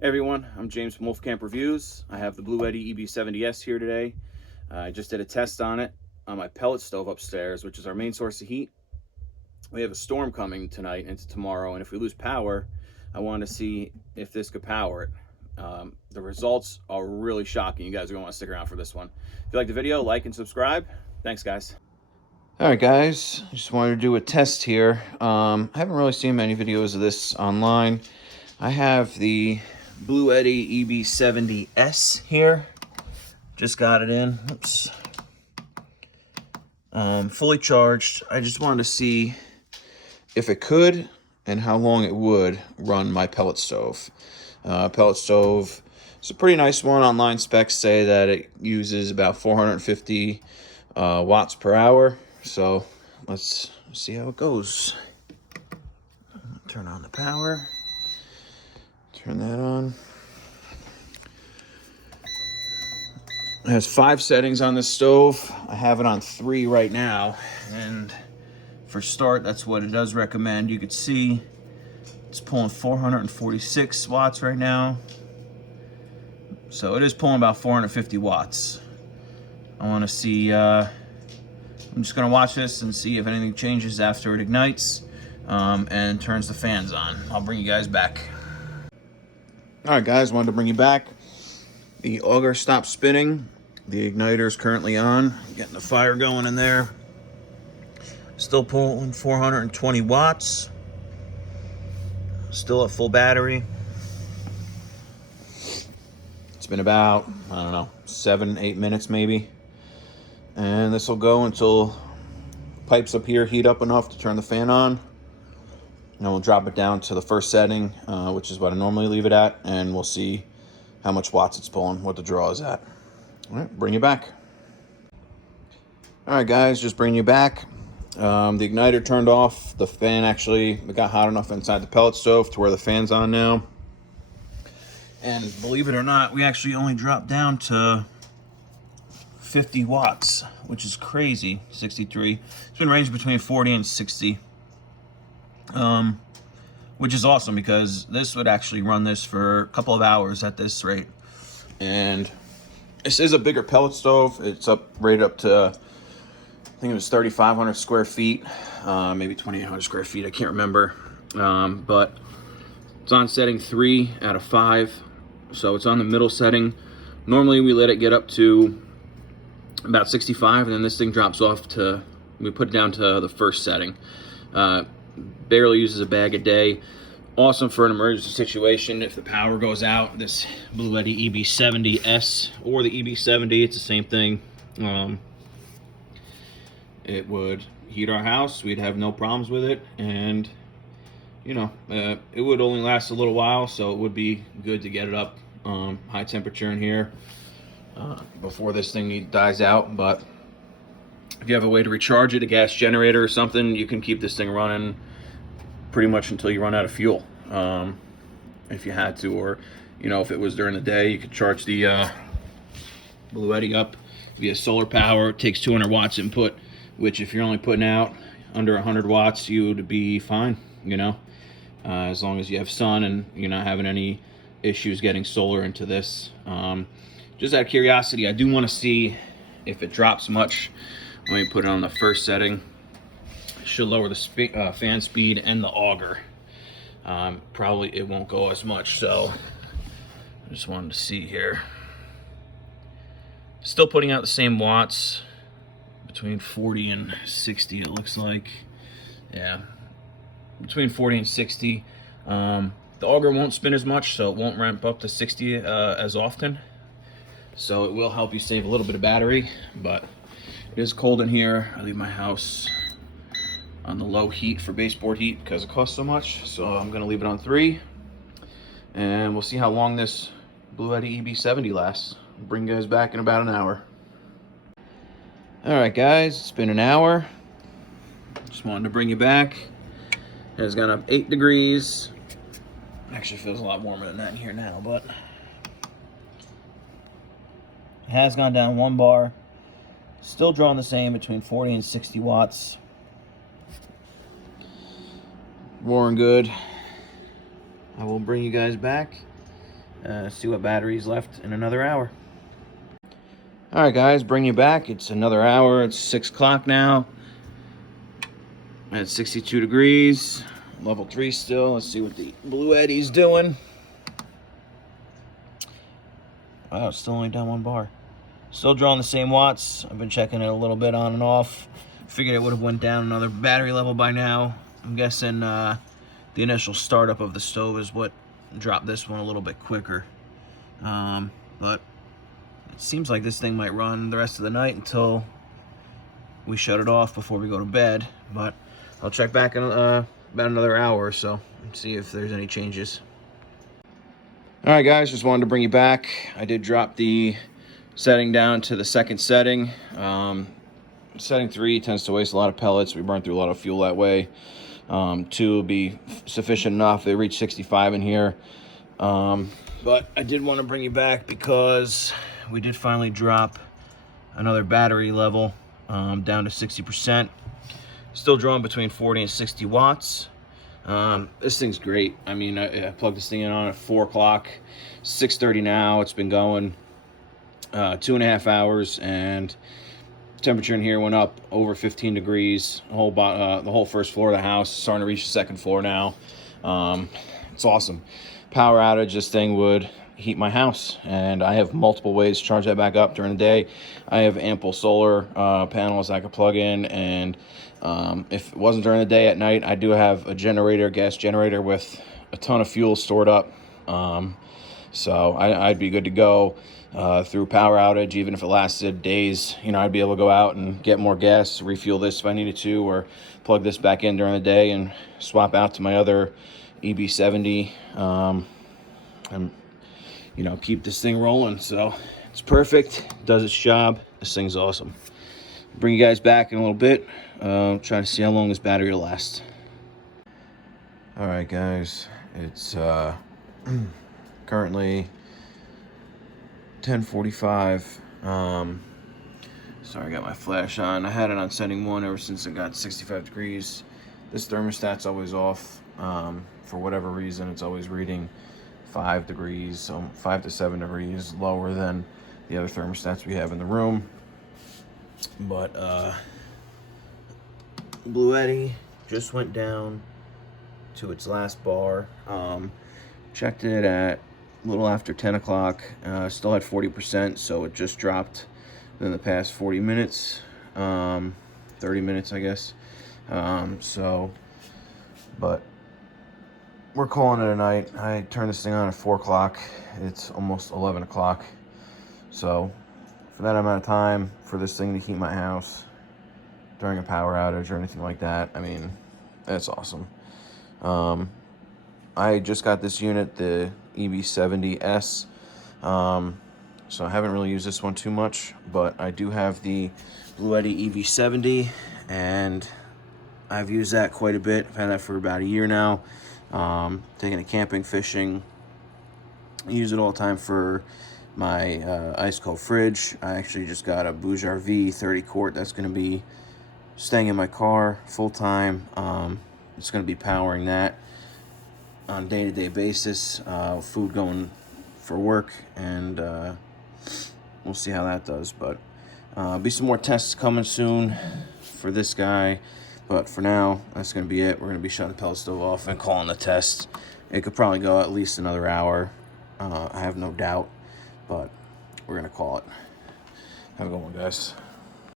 Hey everyone, I'm James from Wolfcamp Reviews. I have the Bluetti EB70S here today. I just did a test on it on my pellet stove upstairs, which is our main source of heat. We have a storm coming tonight into tomorrow, and if we lose power, I wanted to see if this could power it. The results are really shocking. You guys are going to want to stick around for this one. If you like the video, like and subscribe. Thanks, guys. All right, guys, I just wanted to do a test here. I haven't really seen many videos of this online. I have the Bluetti EB70S here. Just got it in. Oops. Fully charged. I just wanted to see if it could and how long it would run my pellet stove. Pellet stove is a pretty nice one. Online specs say that it uses about 450 watts per hour. So let's see how it goes. Turn on the power. Turn that on. It has 5 settings on this stove. I have it on 3 right now. And for start, that's what it does recommend. You could see it's pulling 446 watts right now. So it is pulling about 450 watts. I want to see, I'm just going to watch this and see if anything changes after it ignites and turns the fans on. I'll bring you guys back. All right, guys, wanted to bring you back. The auger stopped spinning. The igniter is currently on. Getting the fire going in there. Still pulling 420 watts. Still at full battery. It's been about, I don't know, 7-8 minutes maybe. And this will go until pipes up here heat up enough to turn the fan on. And we'll drop it down to the first setting, which is what I normally leave it at, and we'll see how much watts it's pulling, what the draw is at. All right, bring you back. All right, guys, just bring you back. The igniter turned off. The fan actually, it got hot enough inside the pellet stove to where the fan's on now. And believe it or not, we actually only dropped down to 50 watts, which is crazy. 63. It's been ranging between 40 and 60. Which is awesome because this would actually run this for a couple of hours at this rate. And this is a bigger pellet stove. It's rated up to, I think it was 3,500 square feet, maybe 2,800 square feet. I can't remember. But it's on setting 3 out of 5. So it's on the middle setting. Normally we let it get up to about 65, and then this thing drops off to, we put it down to the first setting. Barely uses a bag a day. Awesome for an emergency situation if the power goes out. This Bluetti EB70S or the EB70, it's the same thing. It would heat our house. We'd have no problems with it, and you know, it would only last a little while, so it would be good to get it up high temperature in here before this thing dies out. But if you have a way to recharge it, a gas generator or something, you can keep this thing running pretty much until you run out of fuel, if you had to. Or, you know, if it was during the day, you could charge the Bluetti up via solar power. It takes 200 watts input, which if you're only putting out under 100 watts, you would be fine, you know, as long as you have sun and you're not having any issues getting solar into this. Just out of curiosity, I do want to see if it drops much. Let me put it on the first setting. It should lower the fan speed and the auger. Probably it won't go as much, so I just wanted to see here. Still putting out the same watts, between 40 and 60 it looks like. Yeah, between 40 and 60. The auger won't spin as much, so it won't ramp up to 60 as often. So it will help you save a little bit of battery, but it is cold in here. I leave my house on the low heat for baseboard heat because it costs so much. So I'm gonna leave it on 3, and we'll see how long this Bluetti EB70 lasts. I'll bring you guys back in about an hour. All right, guys, it's been an hour. Just wanted to bring you back. It has gone up 8 degrees. Actually feels a lot warmer than that in here now, but it has gone down 1 bar. Still drawing the same, between 40 and 60 watts. Roaring good. I will bring you guys back See what battery's left in another hour. All right, guys, bring you back. It's another hour. It's 6 o'clock now. At 62 degrees. Level 3 still. Let's see what the Bluetti's doing. Wow, it's still only down 1 bar. Still drawing the same watts. I've been checking it a little bit on and off. Figured it would have went down another battery level by now. I'm guessing the initial startup of the stove is what dropped this one a little bit quicker. But it seems like this thing might run the rest of the night until we shut it off before we go to bed. But I'll check back in about another hour or so and see if there's any changes. All right, guys, just wanted to bring you back. I did drop the setting down to the second setting. Setting 3 tends to waste a lot of pellets. We burn through a lot of fuel that way. 2 will be sufficient enough. They reach 65 in here. But I did want to bring you back because we did finally drop another battery level down to 60%. Still drawing between 40 and 60 watts. This thing's great. I mean, I plugged this thing in on at 4 o'clock, 6:30 now. It's been going 2.5 hours, and temperature in here went up over 15 degrees. The whole first floor of the house, starting to reach the second floor now. It's awesome. Power outage, this thing would heat my house, and I have multiple ways to charge that back up during the day. I have ample solar panels I could plug in, and if it wasn't during the day, at night, I do have a generator, gas generator with a ton of fuel stored up. So I'd be good to go through power outage, even if it lasted days. You know, I'd be able to go out and get more gas, refuel this if I needed to, or plug this back in during the day and swap out to my other EB70 and, you know, keep this thing rolling. So it's perfect, does its job. This thing's awesome. Bring you guys back in a little bit. Trying to see how long this battery will last. All right, guys, it's currently 10:45. Sorry, I got my flash on. I had it on setting 1 ever since it got 65 degrees. This thermostat's always off. For whatever reason, it's always reading 5 degrees, so 5 to 7 degrees lower than the other thermostats we have in the room. But Bluetti just went down to its last bar. Checked it at a little after 10 o'clock. Still had 40%, so it just dropped within the past 40 minutes. 30 minutes, I guess. But we're calling it a night. I turned this thing on at 4 o'clock. It's almost 11 o'clock. So for that amount of time, for this thing to heat my house during a power outage or anything like that, I mean, that's awesome. I just got this unit, the EB70S. So I haven't really used this one too much, but I do have the Bluetti EB70, and I've used that quite a bit. I've had that for about a year now. Taking it camping, fishing. I use it all the time for my ice cold fridge. I actually just got a Bouger V 30 quart that's going to be staying in my car full time. It's going to be powering that on a day-to-day basis. Food going for work, and we'll see how that does. But be some more tests coming soon for this guy. But for now, that's going to be it. We're going to be shutting the pellet stove off and calling the test. It could probably go at least another hour. I have no doubt. But we're going to call it. Have a good one, guys.